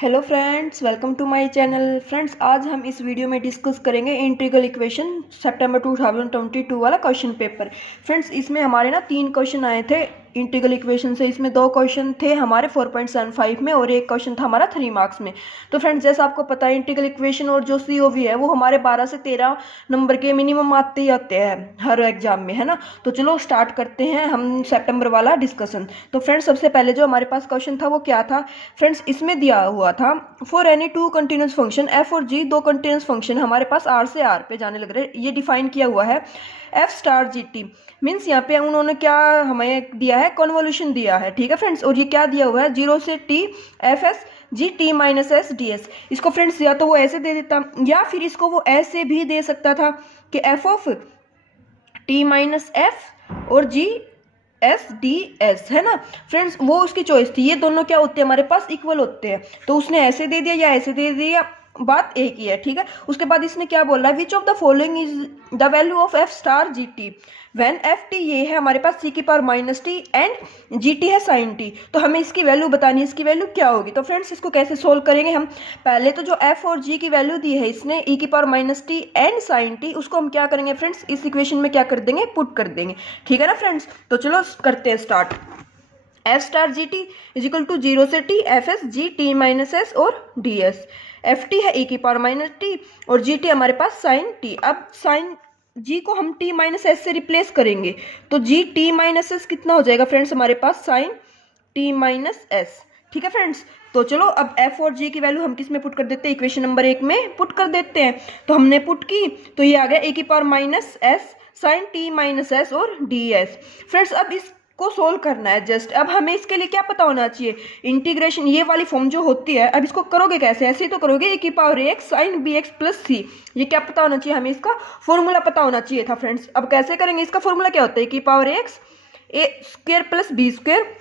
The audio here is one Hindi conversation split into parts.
Hello friends, welcome to my channel. Friends, आज हम इस वीडियो में डिस्कस करेंगे इंटीग्रल इक्वेशन सितंबर 2022 वाला क्वेश्चन पेपर। फ्रेंड्स, इसमें हमारे ना 3 क्वेश्चन आए थे इंटीग्रल इक्वेशन से। इसमें 2 क्वेश्चन थे हमारे 4.75 में और एक क्वेश्चन था हमारा 3 मार्क्स में। तो फ्रेंड्स, जैसा आपको पता है इंटीग्रल इक्वेशन और जो सीओवी है वो हमारे 12 से 13 नंबर के मिनिमम आते ही आते हैं हर एग्जाम में, है ना। तो चलो स्टार्ट करते हैं हम सितंबर वाला डिस्कशन। तो फ्रेंड्स, सबसे पहले जो हमारे पास क्वेश्चन था वो क्या था। फ्रेंड्स, इसमें दिया हुआ था for any two continuous function F और जी, 2 कंटिन्यूस फंक्शन हमारे पास आर से आर पे जाने लग रहे हैं। ये डिफाइन किया हुआ है F star G T. Means यहाँ पे उन्होंने क्या हमें दिया है, कन्वोल्यूशन दिया है, ठीक है फ्रेंड्स। और ये क्या दिया हुआ है, 0 से T F S G T minus S D S. इसको फ्रेंड्स या तो वो ऐसे दे देता या फिर इसको वो ऐसे भी दे सकता था कि F of T minus F और जी एस डी एस, है ना फ्रेंड्स। वो उसकी चॉइस थी। ये दोनों क्या होते हैं, हमारे पास इक्वल होते हैं। तो उसने ऐसे दे दिया या ऐसे दे दिया, बात एक ही है, ठीक है। उसके बाद इसने क्या बोला, which of the following is the value of F star G T when F T ये है हमारे पास सी की power minus T and G T है साइन टी। तो हमें इसकी वैल्यू बतानी है, इसकी वैल्यू क्या होगी। तो फ्रेंड्स, इसको कैसे सोल्व करेंगे हम। पहले तो जो एफ और जी की वैल्यू दी है इसने ई की power minus T and sine T, उसको हम क्या करेंगे फ्रेंड्स, इस इक्वेशन में क्या कर देंगे, पुट कर देंगे, ठीक है ना फ्रेंड्स। तो चलो करते हैं start. F star G T is equal to 0 से T F S G T minus S और डी एस। एफ टी है ई की पावर माइनस टी और जी टी हमारे पास साइन टी। अब साइन जी को हम टी माइनस एस से रिप्लेस करेंगे तो जी टी माइनस एस कितना हो जाएगा फ्रेंड्स, हमारे पास साइन टी माइनस एस, ठीक है फ्रेंड्स। तो चलो अब एफ और जी की वैल्यू हम किस में पुट कर देते हैं, इक्वेशन नंबर 1 में पुट कर देते हैं। तो हमने पुट की तो ये आ गया ए की power minus S sine T minus S और डी एस। फ्रेंड्स, अब इस को सोल्व करना है जस्ट। अब हमें इसके लिए क्या पता होना चाहिए, इंटीग्रेशन ये वाली फॉर्म जो होती है। अब इसको करोगे कैसे, ऐसे ही तो करोगे, ए की power X sine B X plus C. ये क्या पता होना चाहिए हमें, इसका फॉर्मूला पता होना चाहिए था फ्रेंड्स। अब कैसे करेंगे, इसका फॉर्मूला क्या होता है, ए की power X A square plus B square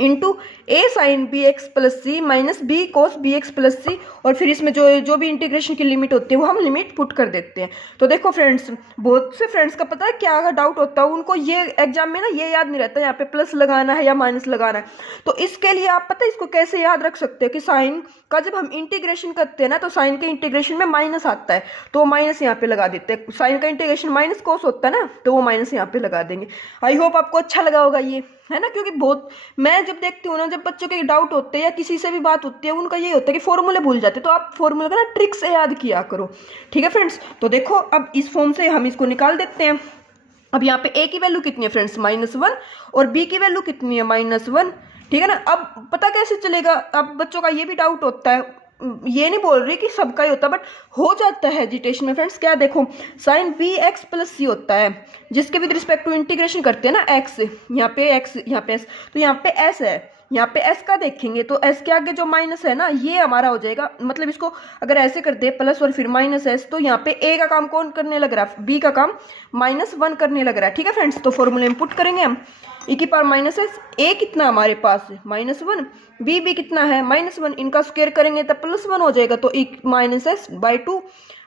into A sine B X plus C minus B cos B X plus C. और फिर इसमें जो भी इंटीग्रेशन की लिमिट होती है वो हम लिमिट पुट कर देते हैं। तो देखो फ्रेंड्स, बहुत से फ्रेंड्स का पता है क्या डाउट होता है, उनको ये एग्जाम में ना ये याद नहीं रहता यहाँ पे प्लस लगाना है या माइनस लगाना है। तो इसके लिए आप पता है इसको कैसे याद रख सकते हो कि साइन का जब हम इंटीग्रेशन करते हैं ना तो साइन के इंटीग्रेशन में माइनस आता है तो माइनस यहाँ पे लगा देते हैं। साइन का इंटीग्रेशन माइनस कोस होता है ना तो वो माइनस यहाँ पे लगा देंगे। आई होप आपको अच्छा लगा होगा ये, है ना। क्योंकि बहुत मैं जब देखती हूँ ना, जब बच्चों के डाउट होते हैं या किसी से भी बात होती है उनका ये होता है कि फॉर्मूले भूल जाते हैं। तो आप फॉर्मूला का ना ट्रिक से याद किया करो, ठीक है फ्रेंड्स। तो देखो अब इस फॉर्म से हम इसको निकाल देते हैं। अब यहाँ पे ए की वैल्यू कितनी है फ्रेंड्स, -1 और बी की वैल्यू कितनी है, -1, ठीक है ना। अब पता कैसे चलेगा, अब बच्चों का ये भी डाउट होता है, ये नहीं बोल रही कि सबका ही होता बट हो जाता है एजिटेशन में फ्रेंड्स। क्या देखो, साइन बी एक्स प्लस सी होता है जिसके विद रिस्पेक्ट टू इंटीग्रेशन करते हैं ना, एक्स यहाँ पे एक्स यहाँ पे एस, तो यहाँ पे एस है, यहाँ पे एस का देखेंगे तो एस के आगे जो माइनस है ना ये हमारा हो जाएगा। मतलब इसको अगर ऐसे कर दे प्लस और फिर माइनस एस, तो यहाँ पे ए का काम कौन करने लग रहा है, बी का काम -1 करने लग रहा है, ठीक है फ्रेंड्स। तो फॉर्मूले में पुट करेंगे हम, ई की पावर माइनस एस, ए कितना हमारे पास -1, बी भी कितना है -1, इनका स्क्वायर करेंगे तो +1 हो जाएगा तो ई माइनस एस बाई 2।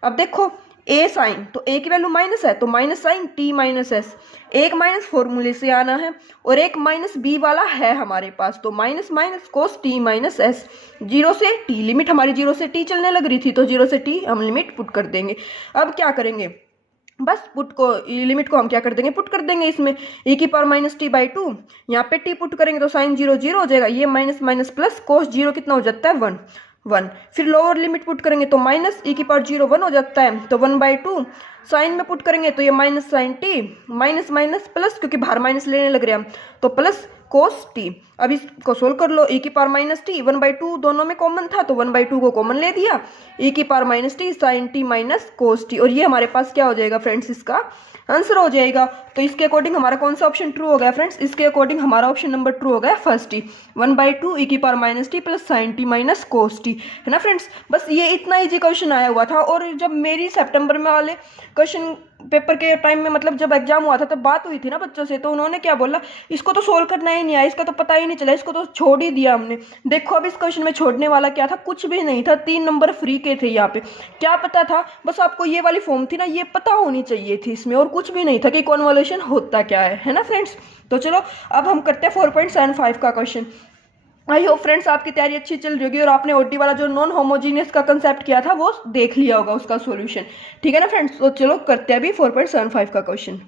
अब देखो ए साइन, तो ए की वैल्यू माइनस है तो minus sine T minus S, एक माइनस फॉर्मूले से आना है और एक माइनस बी वाला है हमारे पास, तो minus minus cos T minus S. 0 से टी, लिमिट हमारी 0 से टी चलने लग रही थी तो 0 से टी हम लिमिट पुट कर देंगे। अब क्या करेंगे, बस पुट को लिमिट को हम क्या कर देंगे, पुट कर देंगे इसमें, ए की पावर माइनस टी बाई 2, यहाँ पे टी पुट करेंगे तो साइन 0 0 हो जाएगा, ये माइनस माइनस प्लस कोस 0 कितना हो जाता है 1 1। फिर लोअर लिमिट पुट करेंगे तो माइनस ई की पावर 0 1 हो जाता है तो 1/2, साइन में पुट करेंगे तो ये minus sine T minus minus plus, क्योंकि बाहर माइनस लेने लग रहे हैं हम तो प्लस कोस टी। अब इसको सोल्व कर लो, ए की पावर माइनस टी 1/2 दोनों में कॉमन था तो 1/2 को कॉमन ले दिया, ए की power minus T sine T minus cos T, और ये हमारे पास क्या हो जाएगा फ्रेंड्स, इसका आंसर हो जाएगा। तो इसके अकॉर्डिंग हमारा कौन सा ऑप्शन ट्रू हो गया फ्रेंड्स, इसके अकॉर्डिंग हमारा ऑप्शन नंबर ट्रू हो गया फर्स्ट ही, 1/2 ई की power minus T plus sign T minus cos T, है ना फ्रेंड्स। बस ये इतना इजी क्वेश्चन आया हुआ था। और जब मेरी सितंबर में वाले क्वेश्चन पेपर के टाइम में, मतलब जब एग्जाम हुआ था तब बात हुई थी ना बच्चों से, तो उन्होंने क्या बोला, इसको तो सोल्व करना ही नहीं आया, इसका तो पता ही नहीं चला, इसको तो छोड़ ही दिया हमने। देखो अब इस क्वेश्चन में छोड़ने वाला क्या था, कुछ भी नहीं था, 3 नंबर फ्री के थे यहाँ पे। क्या पता था, बस आपको ये वाली फॉर्म थी ना ये पता होनी चाहिए थी इसमें, और कुछ भी नहीं था कि कन्वोल्यूशन होता क्या है ना फ्रेंड्स। तो चलो अब हम करते हैं 4.75 का क्वेश्चन। आई होप फ्रेंड्स आपकी तैयारी अच्छी चल रही होगी और आपने ओडी वाला जो नॉन होमोजीनियस का कंसेप्ट किया था वो देख लिया होगा उसका सॉल्यूशन। ठीक है ना फ्रेंड्स, तो चलो करते हैं अभी 4.75 का क्वेश्चन।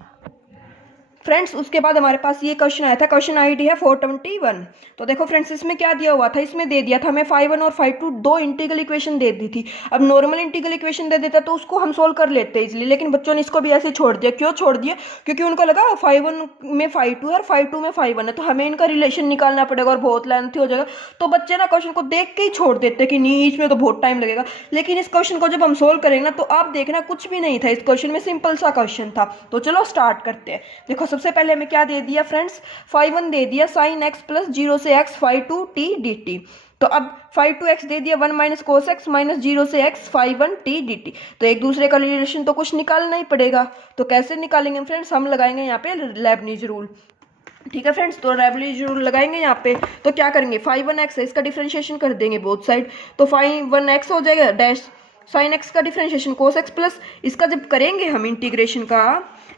फ्रेंड्स उसके बाद हमारे पास ये क्वेश्चन आया था, क्वेश्चन आईडी है 421। तो देखो फ्रेंड्स इसमें क्या दिया हुआ था, इसमें दे दिया था हमें 5 1 और 5 2 दो इंटीग्रल इक्वेशन दे दी थी। अब नॉर्मल इंटीग्रल इक्वेशन दे देता तो उसको हम सोल्व कर लेते इजीली, लेकिन बच्चों ने इसको भी ऐसे छोड़ दिया। क्यों छोड़ दिया? क्योंकि उनको लगा 5 1 में 5 2 है और 5 2 में 5 1 है, तो हमें इनका रिलेशन निकालना पड़ेगा और बहुत लेंथी हो जाएगा। तो बच्चे ना क्वेश्चन को देख के ही छोड़ देते कि नहीं इसमें तो बहुत टाइम लगेगा। लेकिन इस क्वेश्चन को जब हम सोल्व करेंगे ना तो आप देखना कुछ भी नहीं था इस क्वेश्चन में, सिंपल सा क्वेश्चन था। तो चलो स्टार्ट करते हैं। देखो सबसे पहले हमें क्या दे दिया फ्रेंड्स, 5 1 दे दिया sin x प्लस 0 से x 5 2 t dt। तो अब 5 2 x दे दिया 1 माइनस कोस x माइनस 0 से x 5 1 t dt। तो एक दूसरे का रिलेशन तो कुछ निकालना ही पड़ेगा। तो कैसे निकालेंगे फ्रेंड्स, हम लगाएंगे यहाँ पे लेबनीज रूल। ठीक है फ्रेंड्स, तो लेबनीज रूल लगाएंगे यहाँ पे। तो क्या करेंगे, 5 1 x है इसका डिफरेंशिएशन कर देंगे बोथ साइड। तो 5 1 x हो जाएगा डैश साइन एक्स का डिफरेंशिएशन कोस एक्स प्लस इसका जब करेंगे हम इंटीग्रेशन का,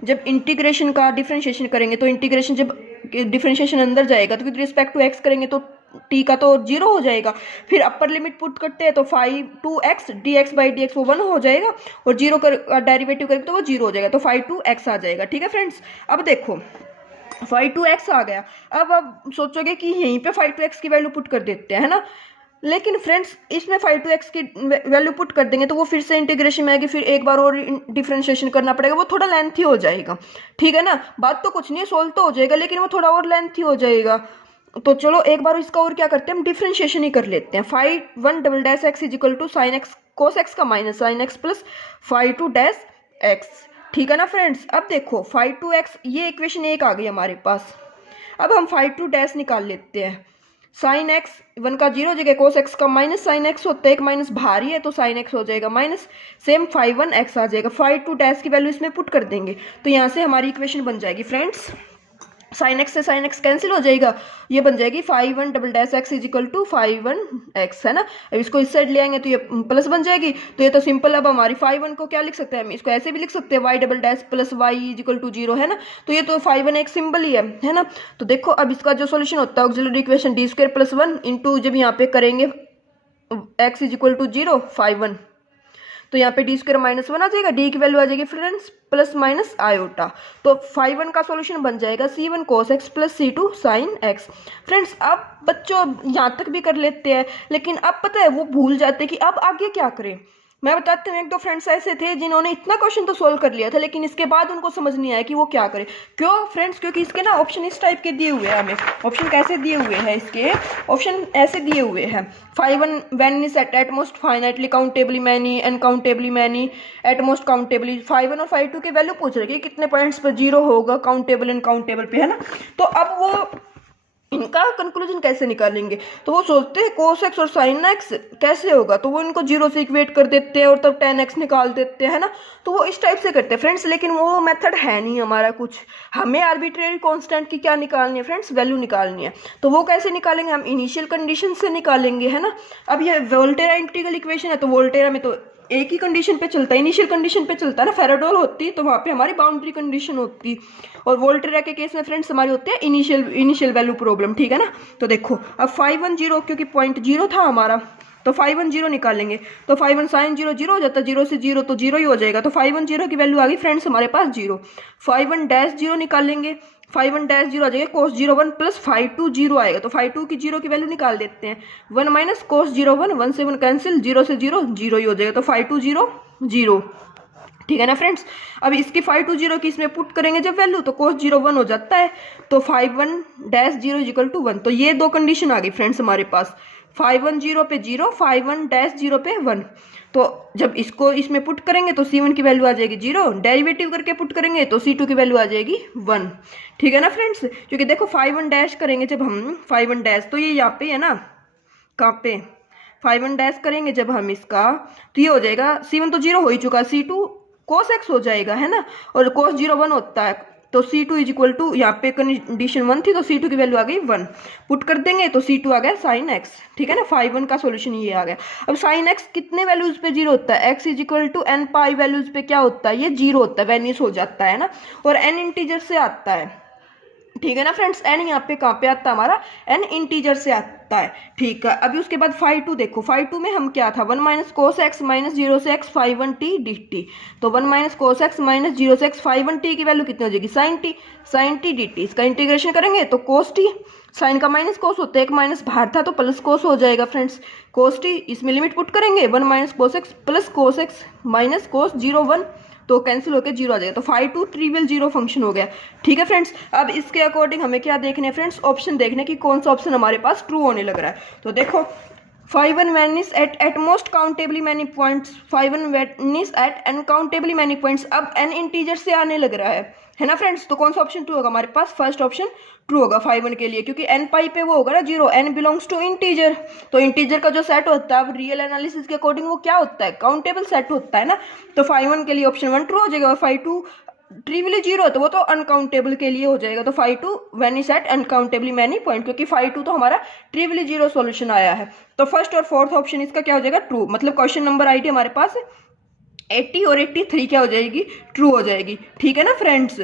जब इंटीग्रेशन का डिफरेंशिएशन करेंगे तो इंटीग्रेशन जब डिफरेंशिएशन अंदर जाएगा तो विद रिस्पेक्ट टू एक्स करेंगे तो टी का तो 0 हो जाएगा। फिर अपर लिमिट पुट करते हैं तो 5 2x dx by D x वो 1 हो जाएगा और 0 का डेरिवेटिव करेंगे तो वो 0 हो जाएगा, तो 5 2x आ जाएगा। ठीक है फ्रेंड्स, अब देखो 5 2x आ गया। अब सोचोगे कि यहीं पे 5 2x की वैल्यू पुट कर देते हैं, है ना। लेकिन फ्रेंड्स इसमें 5 2x की वैल्यू पुट कर देंगे तो वो फिर से इंटीग्रेशन में आएगी, फिर एक बार और डिफरेंशिएशन करना पड़ेगा, वो थोड़ा लेंथी हो जाएगा। ठीक है ना, बात तो कुछ नहीं है, सोल्व तो हो जाएगा लेकिन वो थोड़ा और लेंथी हो जाएगा। तो चलो एक बार इसका और क्या करते हैं, हम डिफरेंशिएशन ही कर लेते हैं। 5 1 double dash X is equal to sine X cos X का minus sine X plus 5 2 dash X. ठीक है ना फ्रेंड्स, अब देखो 5 2x ये इक्वेशन एक आ गई हमारे पास। अब हम 5 2 डैश निकाल लेते हैं। साइन एक्स 1 का 0 जगह कोस एक्स का माइनस साइन एक्स होता है, एक माइनस भारी है तो साइन एक्स हो जाएगा माइनस, सेम 5 1 x आ जाएगा। 5 2 डैश की वैल्यू इसमें पुट कर देंगे तो यहाँ से हमारी इक्वेशन बन जाएगी फ्रेंड्स, साइन एक्स से साइन एक्स कैंसिल हो जाएगा, ये बन जाएगी 5 1 double dash X is equal to 5 1 x, है ना। अब इसको इस साइड ले आएंगे तो ये प्लस बन जाएगी, तो ये तो सिंपल। अब हमारी 5 1 को क्या लिख सकते हैं हम, इसको ऐसे भी लिख सकते हैं y double dash plus Y is equal to 0, है ना। तो ये तो 5 1 एक सिंबल ही है ना। तो देखो अब इसका जो सोल्यूशन होता है auxiliary equation D square plus 1 into जब यहाँ पे करेंगे x इज इक्वल टू 0 5 1, तो यहाँ पे डी स्क्वायर माइनस 1 आ जाएगा, डी की वैल्यू आ जाएगी फ्रेंड्स प्लस माइनस आयोटा। तो 5 1 का सॉल्यूशन बन जाएगा c1 cos x plus c2 sin x। Friends अब बच्चों यहाँ तक भी कर लेते हैं, लेकिन अब पता है वो भूल जाते हैं कि अब आगे क्या करें। मैं बताती हूँ, एक दो फ्रेंड्स ऐसे थे जिन्होंने इतना क्वेश्चन तो सोल्व कर लिया था लेकिन इसके बाद उनको समझ नहीं आया कि वो क्या करें। क्यों फ्रेंड्स, क्योंकि इसके ना ऑप्शन इस टाइप के दिए हुए हैं हमें। ऑप्शन कैसे दिए हुए हैं, इसके ऑप्शन ऐसे दिए हुए हैं, 5 1 when is at most finitely countably many uncountably many at most countably। 5 1 और 5 2 के वैल्यू पूछ रहे कि कितने पॉइंट्स पर 0 होगा काउंटेबल अनकाउंटेबल पे, है ना। तो अब वो इनका कंक्लूजन कैसे निकालेंगे, तो वो सोचते हैं कोस एक्स और साइन एक्स कैसे होगा, तो वो इनको 0 से इक्वेट कर देते हैं और तब tan x निकाल देते हैं ना। तो वो इस टाइप से करते हैं फ्रेंड्स, लेकिन वो मेथड है नहीं हमारा कुछ। हमें आर्बिट्रेरी कांस्टेंट की क्या निकालनी है फ्रेंड्स, वैल्यू निकालनी है। तो वो कैसे निकालेंगे, हम इनिशियल कंडीशन से निकालेंगे, है ना। अब ये वोल्टेरा इंटीग्रल इक्वेशन है तो वोल्टेरा में तो एक ही कंडीशन पे चलता है, इनिशियल कंडीशन पे चलता है ना। फेराडोल होती तो वहाँ पे हमारी बाउंड्री कंडीशन होती, और वोल्टेरा के केस में फ्रेंड्स हमारी होती है इनिशियल वैल्यू प्रॉब्लम। ठीक है ना। तो देखो अब 5 1 0 क्योंकि पॉइंट 0 था हमारा, तो 5 1 0 निकालेंगे तो 5 1 साइन 0 0 हो जाता है, 0 से 0 तो 0 ही हो जाएगा। तो 5 1 0 की वैल्यू आ गई फ्रेंड्स हमारे पास 0। 5 1 डैश 0 निकालेंगे, 5 1 डैश 0 आ जाएगा, कोस 0 1 प्लस 5 2 0 आएगा, तो 5 2 की 0 की वैल्यू निकाल देते हैं। 1 माइनस कोस 0 1, 1 से 1 कैंसिल, 0 से 0 0 ही हो जाएगा, तो 5 2 0 0। ठीक है ना फ्रेंड्स। अब इसकी 5 2 0 की इसमें पुट करेंगे जब वैल्यू, तो कोस 0 1 हो जाता है, तो 5 1 डैश 0 इज इक्वल टू 1। तो ये दो कंडीशन आ गई फ्रेंड्स हमारे पास, 5 1 0 पे 0, 5 1 डैश 0 पे 1। तो जब इसको इसमें पुट करेंगे तो c1 की वैल्यू आ जाएगी 0, डेरिवेटिव करके पुट करेंगे तो c2 की वैल्यू आ जाएगी 1। ठीक है ना फ्रेंड्स, क्योंकि देखो 5 1 डैश करेंगे जब हम 5 1 डैश, तो ये यहाँ पे है ना, कहाँ पे 5 1 डैश करेंगे जब हम इसका, तो ये हो जाएगा c1 तो 0 हो ही चुका, c2 cos x हो जाएगा, है ना। और cos 0 1 होता है, तो c2 इज इक्वल टू, यहाँ पे कंडीशन 1 थी तो c2 की वैल्यू आ गई 1, पुट कर देंगे तो c2 आ गया sin x। ठीक है ना, 5 1 का सॉल्यूशन ये आ गया। अब sin x कितने वैल्यूज पे 0 होता है, x is equal to n pi values पे क्या होता है, ये 0 होता है, वेनिस हो जाता है ना। और n इंटीजर से आता है, ठीक है ना फ्रेंड्स। एन यहाँ पे कहाँ पे आता है हमारा, एन इंटीजर से आता है। ठीक है, अभी उसके बाद फाइव टू देखो, फाइव टू में हम क्या था, one minus cos x minus zero से X five one T D T. तो one minus cos x minus zero से एक्स फाइव वन टी की वैल्यू कितनी हो जाएगी, साइन टी डी टी। इसका इंटीग्रेशन करेंगे तो कोस टी, साइन का माइनस कोस होता है, एक माइनस बाहर था तो प्लस कोस हो जाएगा फ्रेंड्स, कोस टी। इसमें लिमिट पुट करेंगे, one minus cos x plus cos x minus cos zero one, तो कैंसिल होकर जीरो आ जाएगा। तो फाइव टू ट्रिवियल जीरो फंक्शन हो गया। ठीक है फ्रेंड्स, अब इसके अकॉर्डिंग हमें क्या देखने फ्रेंड्स, ऑप्शन देखने की कौन सा ऑप्शन हमारे पास ट्रू होने लग रहा है। तो देखो, five one vanishes at most countably many points, five one vanishes at uncountably many points. अब एन इंटीजर से आने लग रहा है ना फ्रेंड्स। तो कौन सा ऑप्शन ट्रू होगा हमारे पास, फर्स्ट ऑप्शन ट्रू होगा फाइव वन के लिए, क्योंकि एन पाई पे वो होगा ना zero, n belongs to integer. तो इंटीजर का जो सेट होता है अब रियल एनालिसिस के अकॉर्डिंग वो क्या होता है, काउंटेबल सेट होता है ना। तो फाइव वन के लिए ऑप्शन वन ट्रू हो जाएगा, और फाइव टू ट्रिवियली जीरो तो वो तो अनकाउंटेबल के लिए हो जाएगा। तो five two vanishes at uncountably many point, क्योंकि फाइव टू तो हमारा ट्रिवियली जीरो सॉल्यूशन आया है। तो फर्स्ट और फोर्थ ऑप्शन इसका क्या हो जाएगा, ट्रू। मतलब क्वेश्चन नंबर आईडी हमारे पास 80 और 83 क्या हो जाएगी, ट्रू हो जाएगी। ठीक है ना फ्रेंड्स,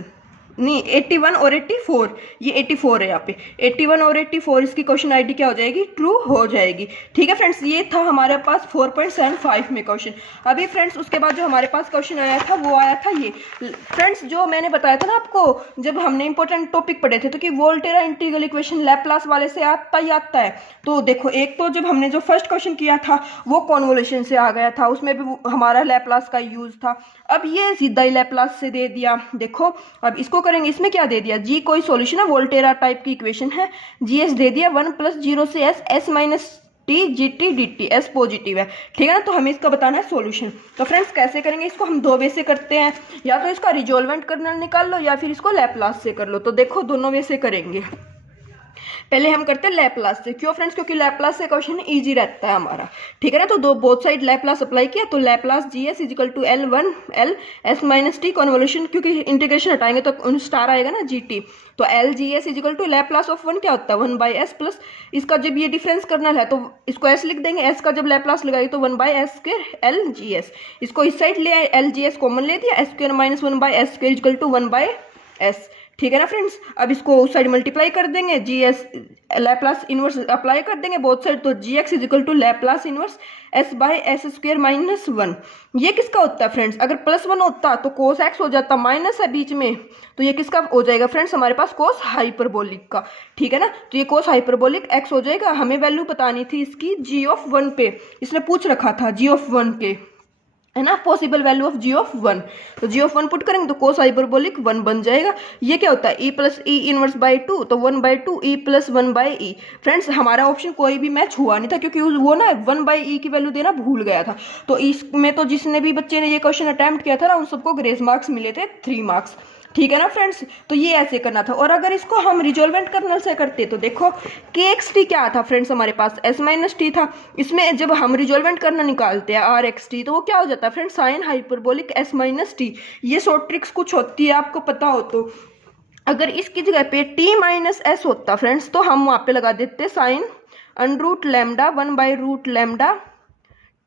नहीं 81 और 84, ये 84 है यहाँ पे, 81 और 84 इसकी क्वेश्चन आईडी क्या हो जाएगी, ट्रू हो जाएगी। ठीक है फ्रेंड्स, ये था हमारे पास 4.75 में क्वेश्चन। अभी फ्रेंड्स उसके बाद जो हमारे पास क्वेश्चन आया था वो आया था ये फ्रेंड्स, जो मैंने बताया था ना आपको जब हमने इंपॉर्टेंट टॉपिक पढ़े थे, तो कि वोल्टेरा इंटीग्रल इक्वेशन लैप्लास वाले से आता ही आता है। तो देखो, एक तो जब हमने जो फर्स्ट क्वेश्चन किया था वो कॉन्वोल्यूशन से आ गया था, उसमें भी हमारा लैप्लास का यूज था। अब ये सीधा ही लैप्लास से दे दिया। देखो अब इसको करेंगे, इसमें क्या दे दिया, जी कोई सॉल्यूशन है, वोल्टेरा टाइप की इक्वेशन है, जी एस दे दिया, वन प्लस जीरो से S, S minus T G T D T, S positive है। ठीक है ना, तो हमें इसका बताना है सॉल्यूशन। तो फ्रेंड्स कैसे करेंगे इसको, हम दो वे से करते हैं, या तो इसका रिजोल्वेंट कर्नल निकाल लो या फिर इसको लैप्लास से कर लो। तो देखो दोनों वे से करेंगे। पहले हम करते हैं लैप्लास से, क्यों फ्रेंड्स, क्योंकि लैप्लास से क्वेश्चन इजी रहता है हमारा। ठीक है ना, तो दो बोथ साइड लैप्लास अप्लाई किया, तो Laplace g s equal to L one L s minus t convolution, क्योंकि इंटीग्रेशन हटाएंगे तो स्टार आएगा ना जी टी, तो L g s equal to Laplace of one क्या होता है, वन बाई एस प्लस इसका जब ये डिफरेंस कर्नल है तो इसको एस लिख देंगे, एस का जब लैप्लास लगाएंगे तो one by S square L g S, इसको इस साइड ले आए, एल जी एस कॉमन ले दिया, s square minus one by S square equal to one by s. ठीक है ना फ्रेंड्स, अब इसको उस साइड मल्टीप्लाई कर देंगे, G S Laplace inverse apply कर देंगे बोथ साइड, तो G X is equal to Laplace inverse S by S square minus one. ये किसका होता है फ्रेंड्स, अगर प्लस वन होता तो कोस एक्स हो जाता, माइनस है बीच में, तो ये किसका हो जाएगा फ्रेंड्स, हमारे पास कोस हाइपरबोलिक का। ठीक है ना, तो ये कोस हाइपरबोलिक एक्स हो जाएगा। हमें वैल्यू बतानी थी इसकी जी ऑफ वन पे, इसने पूछ रखा था जी ऑफ वन के, है ना, possible value of g of one. तो जी ऑफ वन पुट करेंगे तो कोस हाइपरबोलिक वन बन जाएगा। ये क्या होता है, E plus E inverse by two, तो one by two E plus one by E. Friends हमारा ऑप्शन कोई भी मैच हुआ नहीं था, क्योंकि वो ना वन बाई ई की वैल्यू देना भूल गया था। तो इसमें तो जिसने भी बच्चे ने ये क्वेश्चन अटेम्प्ट किया था ना, उन सबको ग्रेस मार्क्स मिले थे 3 मार्क्स। ठीक है ना फ्रेंड्स, तो ये ऐसे करना था। और अगर इसको हम रिजोल्वेंट कर्नल से करते तो देखो के एक्स टी क्या था फ्रेंड्स, हमारे पास एस माइनस टी था, इसमें जब हम रिजोल्वेंट कर्नल निकालते हैं आर एक्स टी, तो वो क्या हो जाता है friends, sine hyperbolic S minus T. ये शॉर्ट ट्रिक्स कुछ होती है, आपको पता हो तो। अगर इसकी जगह पे टी माइनस एस होता फ्रेंड्स, तो हम वहाँ पे लगा देते sine under root lambda one by root lambda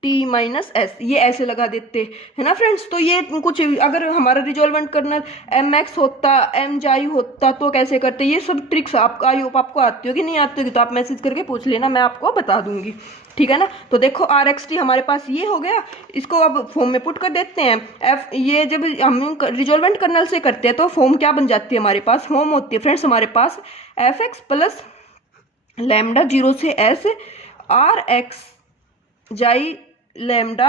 t minus s, ये ऐसे लगा देते है ना फ्रेंड्स। तो ये कुछ अगर हमारा रिजोल्वेंट कर्नल एम एक्स होता, एम जाई होता, तो कैसे करते, ये सब ट्रिक्स आपका आई होप आपको आती होगी, नहीं आती होगी तो आप मैसेज करके पूछ लेना, मैं आपको बता दूंगी। ठीक है ना, तो देखो आर एक्स टी हमारे पास ये हो गया, इसको अब फॉर्म में पुट कर देते हैं। एफ, ये जब हम रिजोल्वेंट कर्नल से करते हैं तो फॉर्म क्या बन जाती है हमारे पास, फॉर्म होती है फ्रेंड्स हमारे पास F X plus lambda zero से S R X xi lambda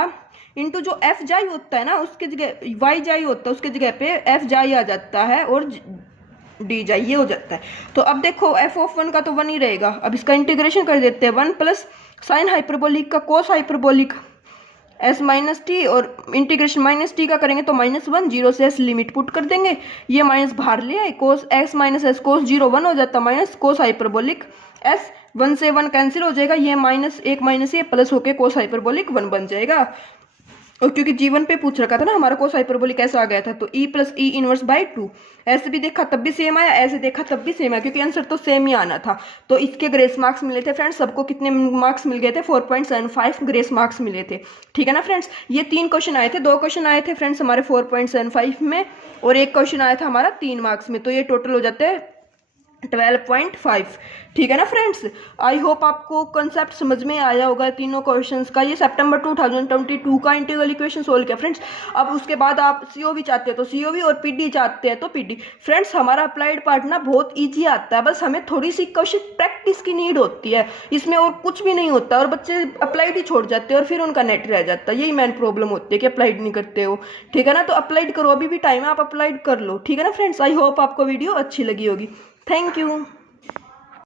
into जो एफ जाई होता है ना, उसके जगह वाई जाई होता है, उसके जगह पे एफ जाई आ जाता है और डी जाई ये हो जाता है। तो अब देखो एफ ऑफ वन का तो वन ही रहेगा, अब इसका इंटीग्रेशन कर देते हैं, वन प्लस साइन हाइपरबोलिक का cos hyperbolic S minus T, और इंटीग्रेशन माइनस टी का करेंगे तो माइनस वन, जीरो से एस लिमिट पुट कर देंगे, ये माइनस बाहर ले आए, कोस एक्स माइनस एस कोस जीरो वन हो जाता, minus cos hyperbolic S, one से वन कैंसिल हो जाएगा, ये माइनस एक माइनस ये प्लस होके कोस हाइपरबोलिक वन बन जाएगा। और क्योंकि जीवन पे पूछ रखा था ना हमारा कोस हाइपरबोलिक ऐसा आ गया था, तो ई plus E inverse by to, ऐसे भी देखा तब भी सेम आया, ऐसे देखा तब भी सेम आया, क्योंकि आंसर तो सेम ही आना था। तो इसके ग्रेस मार्क्स मिले थे फ्रेंड्स, सबको कितने मार्क्स मिल गए थे, 4.75 ग्रेस मार्क्स मिले थे। ठीक है ना फ्रेंड्स, ये 3 क्वेश्चन आए थे, 2 क्वेश्चन आए थे फ्रेंड्स हमारे 4.75 में, और एक क्वेश्चन आया था हमारा 3 मार्क्स में, तो ये टोटल हो जाते हैं 12.5। ठीक है ना फ्रेंड्स, आई होप आपको कंसेप्ट समझ में आया होगा तीनों क्वेश्चंस का। ये सितंबर 2022 का इंटीग्रल इक्वेशन सोल्व किया फ्रेंड्स। अब उसके बाद आप सीओवी चाहते हो तो सीओवी और पीडी चाहते हैं तो पीडी। फ्रेंड्स हमारा अप्लाइड पार्ट ना बहुत ईजी आता है, बस हमें थोड़ी सी क्वेश्चन प्रैक्टिस की नीड होती है, इसमें और कुछ भी नहीं होता। और बच्चे अप्लाइड ही छोड़ जाते हैं और फिर उनका नेट रह जाता है, यही मेन प्रॉब्लम होती है कि अप्लाइड नहीं करते हो। ठीक है ना, तो अप्लाइड करो, अभी भी टाइम है, आप अप्लाइड कर लो। ठीक है ना फ्रेंड्स, आई होप आपको वीडियो अच्छी लगी होगी। Thank you.